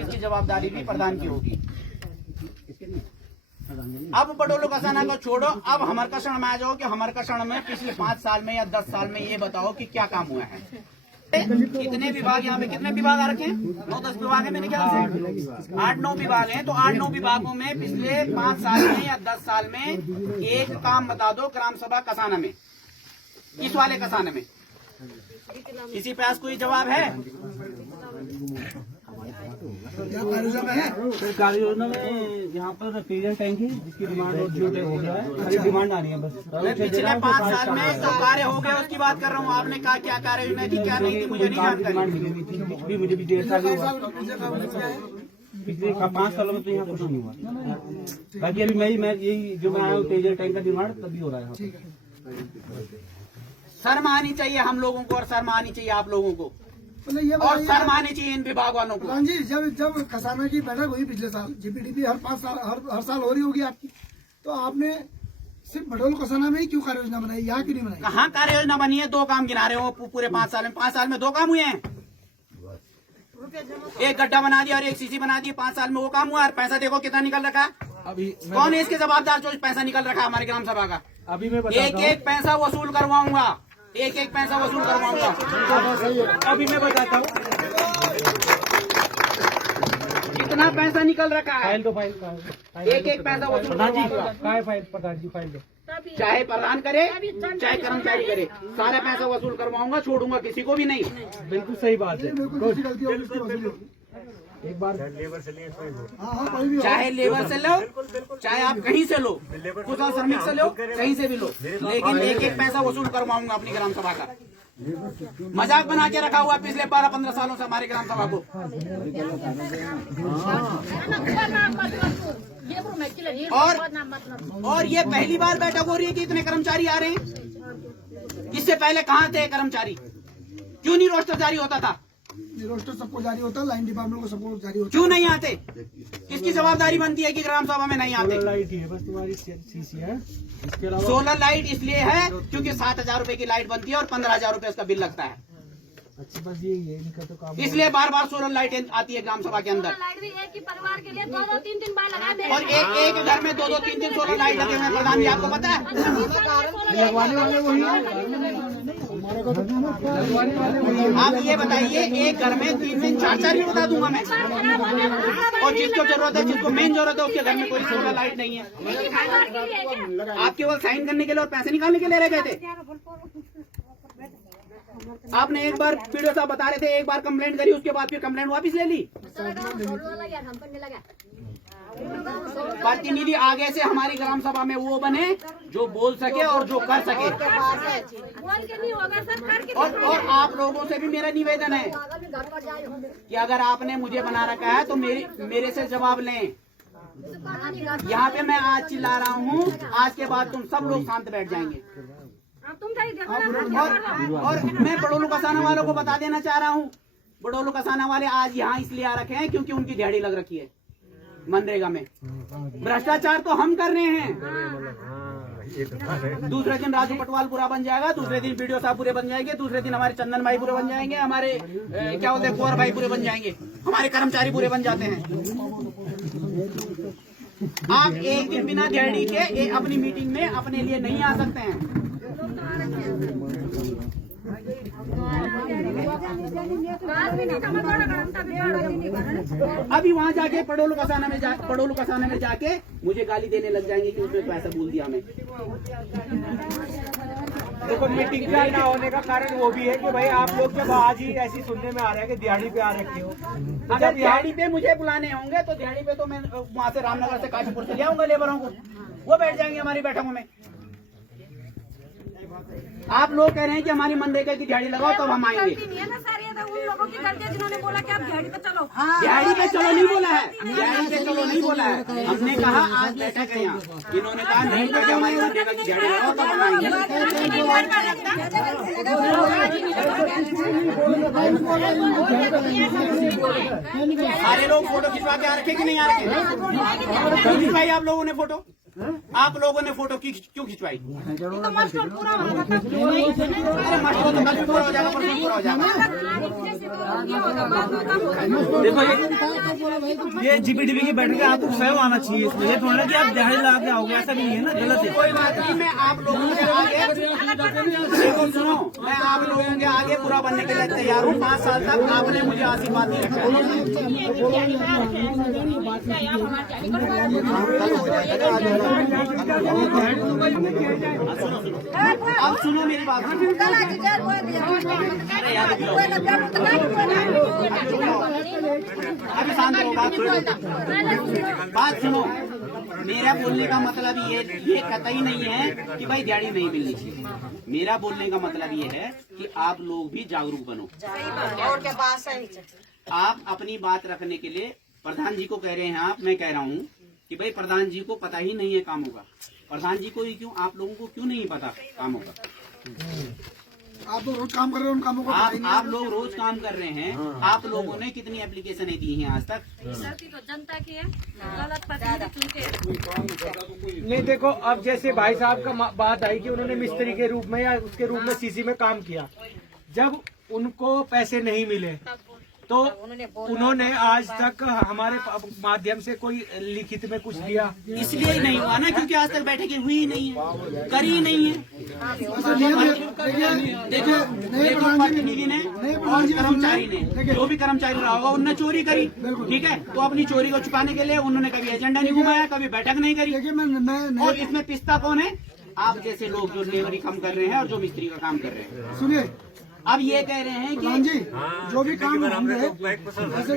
इसकी जवाबदारी भी प्रधान की होगी। अब बडोलो कसाना को छोड़ो, अब हमर कषण में आ जाओ कि हमर कषण में पिछले 5 साल में या 10 साल में ये बताओ कि क्या काम हुआ है। कितने विभाग, यहाँ पे कितने विभाग आ रखे हैं? 9-10 विभाग है मेरे ख्याल से, 8-9 विभाग हैं। तो 8-9 विभागों में पिछले 5 साल में या 10 साल में एक काम बता दो ग्राम सभा कसाना में, इस वाले कसाना में। किसी पास कोई जवाब है? कार्य योजना में यहाँ पर पेयजल टैंक है जिसकी डिमांड हो गया है, खाली डिमांड आ रही है बस। पिछले 5 साल में जो कार्य हो गया उसकी बात कर रहा हूँ। आपने कहा क्या कार्य योजना थी क्या नहीं थी मुझे नहीं जानकारी। मुझे भी 1.5 साल हुआ, पिछले 5 सालों में तो यहाँ कुछ नहीं हुआ। बाकी अभी मैं यही जो मैं आया हूँ पेयजल टैंक का निर्माण तभी हो रहा है। शर्म आनी चाहिए हम लोगों को और शर्म आनी चाहिए आप लोगों को और शर्म आनी चाहिए इन विभाग वालों को। जी जब कसाना की बैठक हुई पिछले साल, जीपीडीपी हर 5 साल हर साल हो रही होगी आपकी, तो आपने सिर्फ बडोल कसाना में ही क्यों कार्य योजना बनाई, यहाँ क्यों नहीं बनाई? कहाँ कार्य योजना बनी है? 2 काम गिना रहे हो पूरे 5 साल में। 5 साल में 2 काम हुए हैं। एक गड्ढा बना दिया और एक सीसी बना दी। 5 साल में वो काम हुआ और पैसा देखो कितना निकल रखा। अभी कौन है इसके जवाबदार जो पैसा निकल रखा हमारे ग्राम सभा का? अभी मैं एक पैसा वसूल करवाऊंगा, एक पैसा वसूल करवाऊंगा। अभी मैं बताता हूँ कितना पैसा निकल रखा है। फाइल दो, फाइल एक पैसा वसूल करवाऊंगा। फाइल प्रधान जी फाइल दो, चाहे प्रधान करे चाहे कर्मचारी करे, सारा पैसा वसूल करवाऊंगा, छोड़ूंगा किसी को भी नहीं। बिल्कुल सही बात है। एक बार लेबर से चाहे लेबर से लो चाहे आप कहीं से लो, कुशल श्रमिक से लो, कहीं से भी लो, लेकिन एक पैसा वसूल करवाऊंगा अपनी ग्राम सभा का। मजाक बना के रखा हुआ पिछले 12-15 सालों से हमारे ग्राम सभा को। और ये पहली बार बैठक हो रही है कि इतने कर्मचारी आ रहे हैं। इससे पहले कहाँ थे कर्मचारी? क्यों नहीं रोस्टर जारी होता था? रोस्टर सबको जारी होता है, लाइन डिपार्टमेंट को सबको जारी होता है। क्यों नहीं आते? किसकी जवाबदारी बनती है कि ग्राम सभा में नहीं आते? लाइट है बस तुम्हारी सीसी है। इसके अलावा सोलर लाइट इसलिए है क्योंकि 7,000 रुपए की लाइट बनती है और 15,000 रुपए उसका बिल लगता है। अच्छा बस ये इनका तो काम, इसलिए बार सोलर लाइट आती है ग्राम सभा के अंदर। लाइट भी एक ही परिवार के लिए 2-3 बार लगाए और एक घर में 2-3 सोलर लाइट लगे हुए हैं। प्रधान जी आपको पता है? लगवाने वाले वही आप ये बताइए, एक घर में 3 4 ही बता दूंगा मैं। और जिसको जरूरत है, जिसको मेन जरूरत है, उसके घर में कोई सोलर लाइट नहीं है। आप केवल साइन करने के लिए और पैसे निकालने के लिए रह गए थे। आपने एक बार वीडियो साहब बता रहे थे, एक बार कंप्लेंट करी, उसके बाद फिर कंप्लेंट वापस ले ली। प्रतिनिधि आगे से हमारी ग्राम सभा में वो बने जो बोल सके और जो कर सके। और आप लोगों से भी मेरा निवेदन है कि अगर आपने मुझे बना रखा है तो मेरे से जवाब लें। यहाँ पे मैं आज चिल्ला रहा हूँ, आज के बाद तुम सब लोग शांत बैठ जाएंगे। और मैं बडोलू कसाना वालों को बता देना चाह रहा हूँ, बडोलू कसाना वाले आज यहाँ इसलिए आ रखे हैं क्योंकि उनकी दिहाड़ी लग रखी है मनरेगा में। भ्रष्टाचार तो हम कर रहे हैं। दूसरे दिन राजू पटवाल पूरा बन जाएगा, दूसरे दिन वीडियो साहब पूरे बन जाएंगे, दूसरे दिन हमारे चंदन भाई पूरे बन जाएंगे, हमारे क्या बोलते हैं कुंवर भाई पूरे बन जाएंगे, हमारे कर्मचारी पूरे बन जाते हैं। आप एक दिन बिना दिहाड़ी के अपनी मीटिंग में अपने लिए नहीं आ सकते हैं। अभी वहाँ जाके पडोलू कसाना में जाके मुझे गाली देने लग जाएंगे कि उसने तो ऐसा बोल दिया हमें। देखो मीटिंग पे ना होने का कारण वो भी है कि भाई आप लोग जब आज ही ऐसी सुनने में आ रहे हैं कि दिहाड़ी पे आ रखे हो, अगर दिहाड़ी पे मुझे बुलाने होंगे तो दिहाड़ी पे तो मैं वहाँ से रामनगर से काशीपुर से ले आऊंगा लेबरों को, वो बैठ जाएंगे हमारी बैठकों में। आप लोग कह रहे हैं कि हमारी मनरेगा की दिहाड़ी लगाओ तब हम आएंगे। दिहाड़ी पे चलो नहीं बोला है, दिहाड़ी पे चलो नहीं बोला है। हमने कहा आज बैठक है यहाँ, इन्होंने कहा नहीं कि हमारी मनरेगा की दिहाड़ी लगाओ तब हम आएंगे। सारे लोग फोटो खिंचवा के आ रखे कि नहीं आ रखे? खिंचवाई आप लोगों ने फोटो। आप लोगों ने फोटो क्यों खिंचवाई? तो मास्टर पूरा होगा तब अरे मास्टर तो कल भी पूरा हो जाएगा, परसों भी पूरा हो जाएगा। जैसे तो ये होगा बात होगा। देखो ये जीपीडीपी की बैठक है, आपको स्वयं आना चाहिए इसमें, ये थोड़ा कि आप जहाज लगा के आओगे, ऐसा भी नहीं है ना, गलत है। कोई बात नहीं, मैं आप लोगों के आगे देखो सुनो, मैं आप लोगों के आगे पूरा बनने के लिए तैयार हूँ। 5 साल तक आपने मुझे आशीर्वाद नहीं अब सुनो मेरी बात, अभी शांत हो, बात सुनो। मेरा बोलने का मतलब ये कतई नहीं है कि भाई दिहाड़ी नहीं मिलनी चाहिए। मेरा बोलने का मतलब ये है कि आप लोग भी जागरूक बनो। और क्या बात सही है। आप अपनी बात रखने के लिए प्रधान जी को कह रहे हैं आप, मैं कह रहा हूँ कि भाई प्रधान जी को पता ही नहीं है कामों का। प्रधान जी को ही क्यों, आप लोगों को क्यों नहीं पता कामों का? आप तो रोज काम कर रहे हो, उन कामों को पता ही नहीं आप लोग रोज काम कर रहे हैं। आप लोगों ने कितनी एप्लीकेशनें दी हैं आज तक? सर की तो जनता की है, गलत प्रतिनिधि चुनके। नहीं देखो, अब जैसे भाई साहब का बात आई कि उन्होंने मिस्त्री के रूप में या उसके रूप में सीसी में काम किया, जब उनको पैसे नहीं मिले तो उन्होंने आज तक हमारे माध्यम से कोई लिखित में कुछ दिया? इसलिए ही नहीं हुआ ना क्योंकि आज तक बैठकें हुई ही नहीं है, करी ही नहीं है। देखो प्रतिनिधि ने और कर्मचारी ने, जो भी कर्मचारी रहा होगा उनने चोरी करी, ठीक है, तो अपनी चोरी को छुपाने के लिए उन्होंने कभी एजेंडा नहीं घुमाया, कभी बैठक नहीं करी। देखिए मैं और इसमें पिस्ता कौन है? आप जैसे लोग जो लेबरी काम कर रहे हैं और जो मिस्त्री का काम कर रहे हैं। सुनिए, अब ये कह रहे हैं कि प्रधान जी जो भी काम हम रहे ऐसे